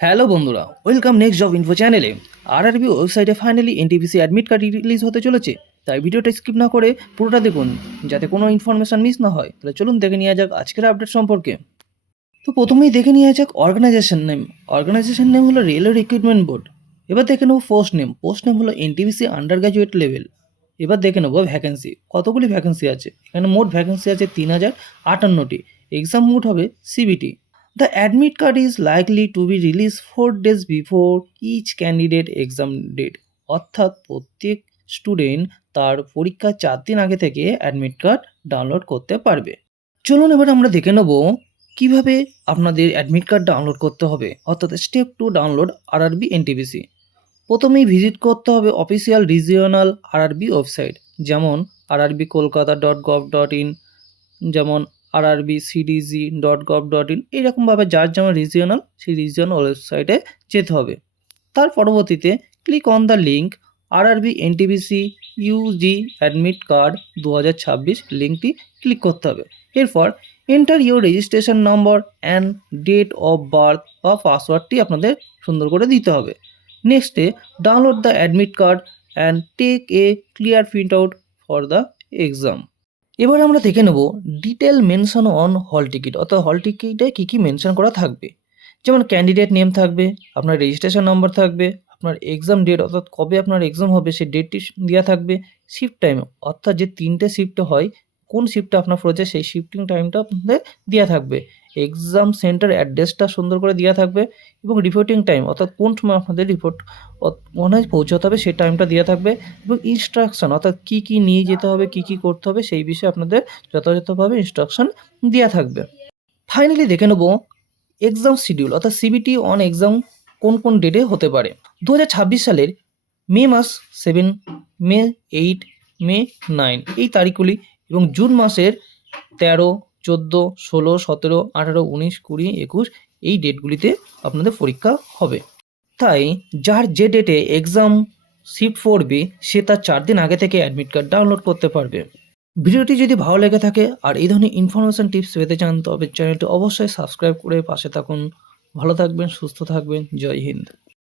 Hello বন্ধুরা, welcome next job info চ্যানেলে। RRB ওয়েবসাইটে finally NTPC admit card release হতে চলেছে, তাই ভিডিওটা স্কিপ না করে পুরোটা দেখুন যাতে কোনো ইনফরমেশান মিস না হয়। তাহলে চলুন দেখে নেওয়া যাক আজকের আপডেট সম্পর্কে। তো প্রথমেই দেখে নেওয়া যাক অর্গানাইজেশন নেম। অর্গানাইজেশন নেম হলো রেলওয়ে রিক্রুটমেন্ট বোর্ড। এবার দেখে নেবো পোস্ট নেম হলো এনটিপিসি আন্ডার গ্র্যাজুয়েট লেভেল। এবার দেখে নেবো ভ্যাকেন্সি, কতগুলি ভ্যাকেন্সি আছে। এখানে মোট ভ্যাকেন্সি আছে 3058টি। এক্সাম মোড হবে CBT. The admit card is likely to be released 4 days before each candidate exam date. অর্থাৎ প্রত্যেক স্টুডেন্ট তার পরীক্ষার 4 দিন আগে থেকে অ্যাডমিট কার্ড ডাউনলোড করতে পারবে। চলুন এবার আমরা দেখে নেব কিভাবে আপনাদের অ্যাডমিট কার্ড ডাউনলোড করতে হবে, অর্থাৎ স্টেপ 2 ডাউনলোড আরআরবি এনটিপিসি। প্রথমেই ভিজিট করতে হবে অফিসিয়াল রিজিওনাল আরআরবি ওয়েবসাইট, যেমন rrbkolkata.gov.in, যেমন rrbcdg.gov.in। এইরকমভাবে যার যেমন রিজিওনাল সেই রিজিওনাল ওয়েবসাইটে যেতে হবে। তার পরবর্তীতে click on the link RRB NTPC UG admit card 2026 লিঙ্কটি ক্লিক করতে হবে। এরপর enter your registration number and date of birth বা পাসওয়ার্ডটি আপনাদের সুন্দর করে দিতে হবে। নেক্সটে download the admit card and take a clear print out for the exam. এবার আমরা দেখে নেব detail mention on hall ticket, অর্থাৎ হল টিকিটে কী কী মেনশন করা থাকবে। যেমন ক্যান্ডিডেট নেম থাকবে, আপনার রেজিস্ট্রেশন নাম্বার থাকবে, আপনার এক্সাম ডেট অর্থাৎ কবে আপনার এক্সাম হবে সেই ডেটটি দেওয়া থাকবে, শিফট টাইম অর্থাৎ যে 3টে শিফটে হয় কোন শিফটে আপনার পড়েছে সেই শিফটিং টাইমটা আপনাদের দেওয়া থাকবে, এক্সাম সেন্টার অ্যাড্রেসটা সুন্দর করে দেওয়া থাকবে এবং রিপোর্টিং টাইম অর্থাৎ কোন সময় আপনাদের রিপোর্ট মনে পৌঁছাতে হবে সেই টাইমটা দেওয়া থাকবে এবং ইনস্ট্রাকশন অর্থাৎ কী কী নিয়ে যেতে হবে, কী কী করতে হবে সেই বিষয়ে আপনাদের যথাযথভাবে ইনস্ট্রাকশন দেওয়া থাকবে। ফাইনালি দেখে নেব এক্সাম শিডিউল, অর্থাৎ সিবিটি অন এক্সাম কোন কোন ডেটে হতে পারে। 2026 সালের মে মাস 7, মে 8, মে 9 এই তারিখগুলি এবং জুন মাসের 13, 14, 16, 17, 18, 19, 20, 21 এই ডেটগুলিতে আপনাদের পরীক্ষা হবে। তাই যার যে ডেটে এক্সাম শিফট পড়বে সে তার 4 দিন আগে থেকে অ্যাডমিট কার্ড ডাউনলোড করতে পারবে। ভিডিওটি যদি ভালো লেগে থাকে আর এই ধরনের ইনফরমেশান টিপস পেতে চান তবে চ্যানেলটি অবশ্যই সাবস্ক্রাইব করে পাশে থাকুন। ভালো থাকবেন, সুস্থ থাকবেন। জয় হিন্দ।